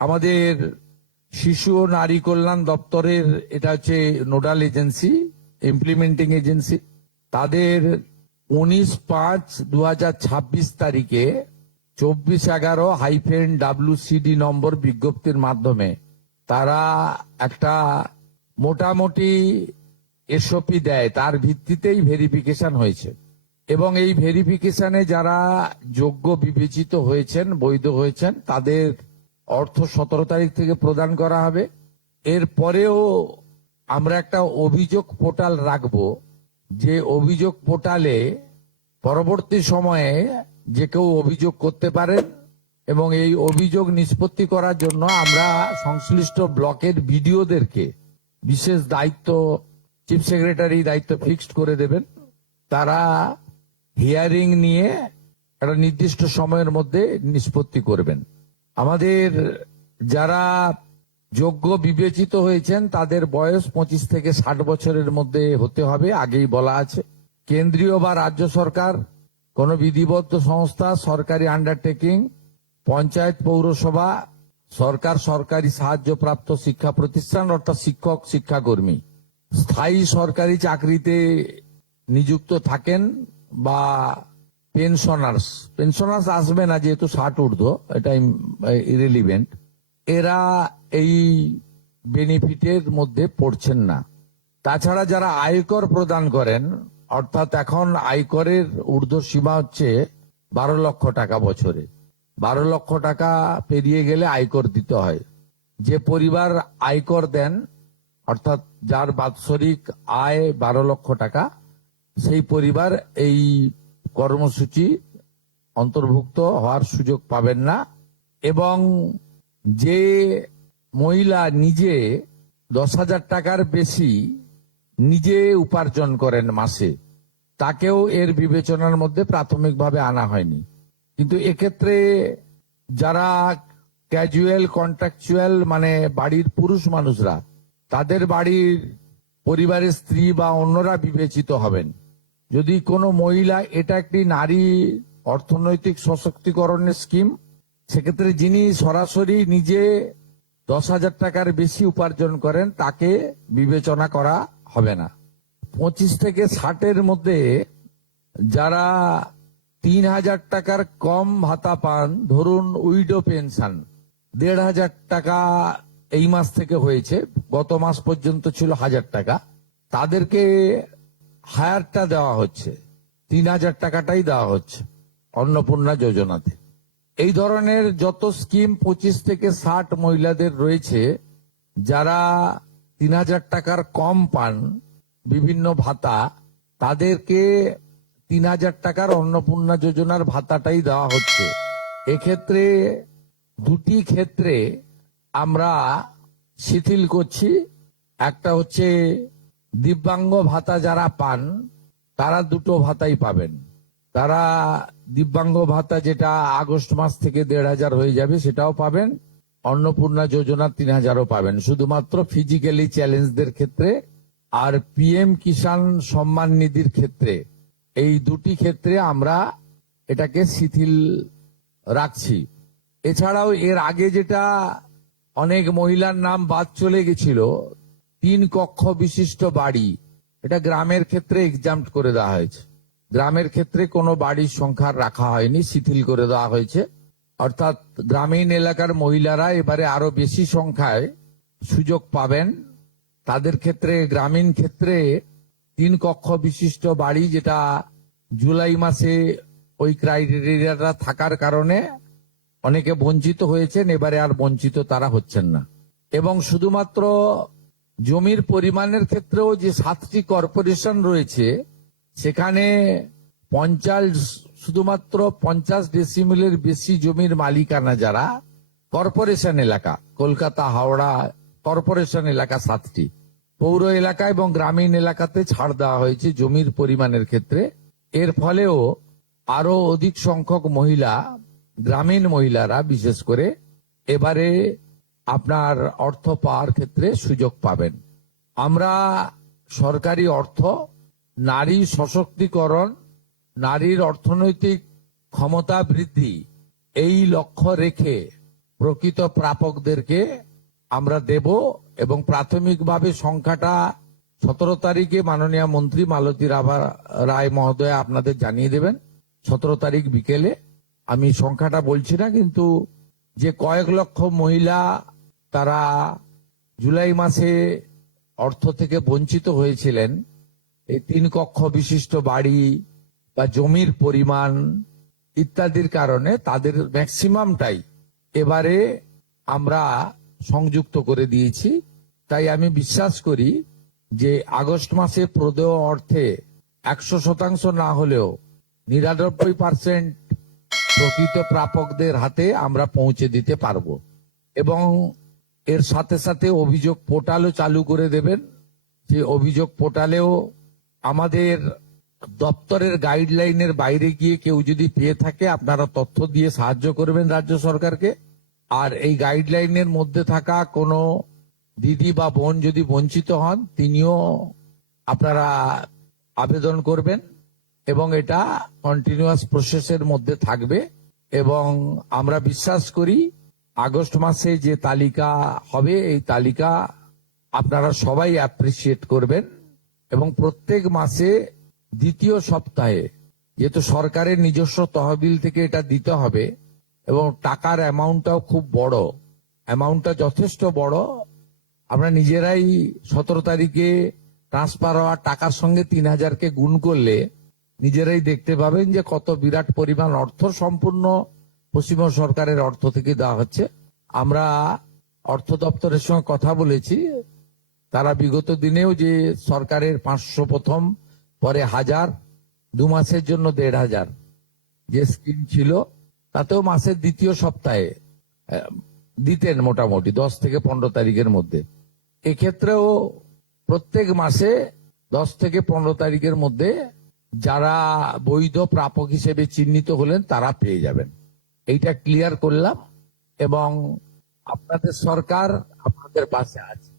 আমাদের শিশু ও নারী কল্যাণ দপ্তরের এটা হচ্ছে নোডাল এজেন্সি, ইমপ্লিমেন্টিং এজেন্সি। তাদের 19/5/2026 তারিখে 2411-WCD নম্বর বিজ্ঞপ্তির মাধ্যমে তারা একটা মোটামুটি এসওপি দেয়, তার ভিত্তিতেই ভেরিফিকেশন হয়েছে এবং এই ভেরিফিকেশনে যারা যোগ্য বিবেচিত হয়েছেন, বৈধ হয়েছেন, তাদের অর্থ 17 তারিখ থেকে প্রদান করা হবে। এরপরেও আমরা একটা অভিযোগ পোর্টাল রাখবো, যে অভিযোগ পোর্টালে পরবর্তী সময়ে যে কেউ অভিযোগ করতে পারেন এবং এই অভিযোগ নিষ্পত্তি করার জন্য আমরা সংশ্লিষ্ট ব্লকের বিডিওদেরকে বিশেষ দায়িত্ব, চিফ সেক্রেটারি দায়িত্ব ফিক্সড করে দেবেন। তারা হিয়ারিং নিয়ে একটা নির্দিষ্ট সময়ের মধ্যে নিষ্পত্তি করবেন। আমাদের যারা যোগ্য বিবেচিত হয়েছেন তাদের বয়স 25 থেকে 60 বছরের মধ্যে হতে হবে, আগেই বলা আছে। কেন্দ্রীয় বা রাজ্য সরকার, কোন বিধিবদ্ধ সংস্থা, সরকারি আন্ডারটেকিং, পঞ্চায়েত, পৌরসভা, সরকার, সরকারি সাহায্যপ্রাপ্ত শিক্ষা প্রতিষ্ঠান অর্থাৎ শিক্ষক, শিক্ষাকর্মী, স্থায়ী সরকারি চাকরিতে নিযুক্ত থাকেন বা পেনশনার্স আসবে না যেহেতু 60 ঊর্ধ্ব, এটা ইরেলিভেন্ট, এরা এই বেনিফিটের মধ্যে পড়ছেন না। তাছাড়া যারা আয়কর প্রদান করেন, অর্থাৎ এখন আয়করের ঊর্ধ্ব সীমা হচ্ছে 12 লক্ষ টাকা বছরে। 12 লক্ষ টাকা পেরিয়ে গেলে আয়কর দিতে হয়। যে পরিবার আয়কর দেন, অর্থাৎ যার বাৎসরিক আয় 12 লক্ষ টাকা, সেই পরিবার এই কর্মসূচি অন্তর্ভুক্ত হওয়ার সুযোগ পাবেন না। এবং যে মহিলা নিজে 10,000 টাকার বেশি নিজে উপার্জন করেন মাসে, তাকেও এর বিবেচনার মধ্যে প্রাথমিকভাবে আনা হয়নি। কিন্তু এক্ষেত্রে যারা ক্যাজুয়াল, কন্ট্রাকচুয়াল, মানে বাড়ির পুরুষ মানুষরা, তাদের বাড়ির পরিবারের স্ত্রী বা অন্যরা বিবেচিত হবেন। যদি কোনো মহিলা, এটা একটি নারী অর্থনৈতিক সশক্তিকরণের স্কিম, সেক্ষেত্রে যিনি সরাসরি নিজে 10,000 টাকার বেশি উপার্জন করেন তাকে বিবেচনা করা হবে না। 25 থেকে 60-এর মধ্যে যারা 3,000 টাকার কম ভাতা পান, ধরুন উইডো পেনশন 1,500 টাকা এই মাস থেকে হয়েছে, গত মাস পর্যন্ত ছিল 1,000 টাকা, তাদেরকে হায়ারটা দেওয়া হচ্ছে, 3,000 টাকাটাই দেওয়া হচ্ছে অন্নপূর্ণা যোজনাতে। এই ধরনের যত স্কিম 25 থেকে 60 মহিলাদের রয়েছে, যারা 3,000 টাকার কম পান বিভিন্ন ভাতা, তাদেরকে 3,000 টাকার অন্নপূর্ণা যোজনার ভাতাটাই দেওয়া হচ্ছে। এক্ষেত্রে দুটি ক্ষেত্রে আমরা শিথিল করছি। একটা হচ্ছে দিব্যাঙ্গ ভাতা যারা পান, তারা দুটো ভাতাই পাবেন। তারা দিব্যাঙ্গ ভাতা যেটা আগস্ট মাস থেকে 1,500 হয়ে যাবে, সেটাও পাবেন। অন্নপূর্ণা যোজনা 3,000ও পাবেন, শুধুমাত্র ফিজিক্যালি চ্যালেঞ্জদের ক্ষেত্রে আর PM কিষাণ সম্মান নিধির ক্ষেত্রে। এই দুটি ক্ষেত্রে আমরা এটাকে শিথিল রাখছি। এছাড়াও এর আগে যেটা অনেক মহিলার নাম বাদ চলে গেছিল, 3 কক্ষ বিশিষ্ট বাড়ি, এটা গ্রামের ক্ষেত্রে এক্সাম্পট করে দেওয়া হয়েছে। গ্রামের ক্ষেত্রে কোনো বাড়ির সংখ্যা রাখা হয়নি, শিথিল করে দেওয়া হয়েছে। অর্থাৎ গ্রামীণ এলাকার মহিলারা এবারে আরো বেশি সংখ্যায় সুযোগ পাবেন। তাদের ক্ষেত্রে, গ্রামীণ ক্ষেত্রে 3 কক্ষ বিশিষ্ট বাড়ি, যেটা জুলাই মাসে ওই ক্রাইটেরিয়াটা থাকার কারণে অনেকে বঞ্চিত হয়েছেন, এবারে আর বঞ্চিত তারা হচ্ছেন না। এবং শুধুমাত্র জমির পরিমাণের ক্ষেত্রেও যে 7টি কর্পোরেশন রয়েছে, সেখানে শুধুমাত্র 50 ডেসিমেলের বেশি জমির মালিকানা যারা কর্পোরেশন এলাকা, কলকাতা, হাওড়া কর্পোরেশন এলাকা 7টি, পৌর এলাকা এবং গ্রামীণ এলাকাতে ছাড় দেওয়া হয়েছে জমির পরিমাণের ক্ষেত্রে। এর ফলেও আরো অধিক সংখ্যক মহিলা, গ্রামীণ মহিলারা বিশেষ করে, এবারে আপনার অর্থ পাওয়ার ক্ষেত্রে সুযোগ পাবেন। আমরা সরকারি অর্থ, নারী সশক্তিকরণ, নারীর অর্থনৈতিক ক্ষমতা বৃদ্ধি, এই লক্ষ্য রেখে প্রকৃত প্রাপকদেরকে আমরা দেব এবং প্রাথমিকভাবে সংখ্যাটা 17 তারিখে মাননীয় মন্ত্রী মালতী রায় মহোদয় আপনাদের জানিয়ে দেবেন। 17 তারিখ বিকেলে। আমি সংখ্যাটা বলছি না, কিন্তু যে কয়েক লক্ষ মহিলা তারা জুলাই মাসে অর্থ থেকে বঞ্চিত হয়েছিলেন, এই 3 কক্ষ বিশিষ্ট বাড়ি বা জমির পরিমাণ ইত্যাদির কারণে তাদের ম্যাক্সিমামটাই এবারে আমরা সংযুক্ত করে দিয়েছি। তাই আমি বিশ্বাস করি যে আগস্ট মাসে প্রদেয় অর্থে 100% না হলেও 99% প্রকৃত প্রাপকদের হাতে আমরা পৌঁছে দিতে পারবো। এবং এর সাথে সাথে অভিযোগ পোর্টালও চালু করে দেবেন। যে অভিযোগ পোর্টালেও আমাদের দপ্তরের গাইডলাইনের বাইরে গিয়ে কেউ যদি পেয়ে থাকে আপনারা তথ্য দিয়ে সাহায্য করবেন রাজ্য সরকারকে। আর এই গাইডলাইনের মধ্যে থাকা কোনো দিদি বা বোন যদি বঞ্চিত হন, তিনিও আপনারা আবেদন করবেন এবং এটা কন্টিনিউয়াস প্রসেসের মধ্যে থাকবে। এবং আমরা বিশ্বাস করি আগস্ট মাসে যে তালিকা হবে এই তালিকা আপনারা সবাই অ্যাপ্রিসিয়েট করবেন। এবং প্রত্যেক মাসে দ্বিতীয় সপ্তাহে, যেহেতু সরকারের নিজস্ব তহবিল থেকে এটা দিতে হবে এবং টাকার অ্যামাউন্টটাও খুব বড়, অ্যামাউন্টটা যথেষ্ট বড়। আমরা নিজেরাই 17 তারিখে ট্রান্সফার হওয়া টাকার সঙ্গে 3000কে গুণ করলে নিজেরাই দেখতে পাবেন যে কত বিরাট পরিমাণ অর্থ সম্পূর্ণ পশ্চিমবঙ্গ সরকারের অর্থ থেকে দেওয়া হচ্ছে। আমরা অর্থ দপ্তরের সঙ্গে কথা বলেছি, তারা বিগত দিনেও যে সরকারের 500 প্রথম, পরে 1000, 2 মাসের জন্য 1500 যে স্কিম ছিল, তাতেও মাসের দ্বিতীয় সপ্তাহে দিতেন মোটামুটি 10 থেকে 15 তারিখের মধ্যে। এক্ষেত্রেও প্রত্যেক মাসে 10 থেকে 15 তারিখের মধ্যে যারা বৈধ প্রাপক হিসেবে চিহ্নিত হলেন তারা পেয়ে যাবেন। এইটা ক্লিয়ার করলাম এবং আপনাদের সরকার আপনাদের পাশে আছে।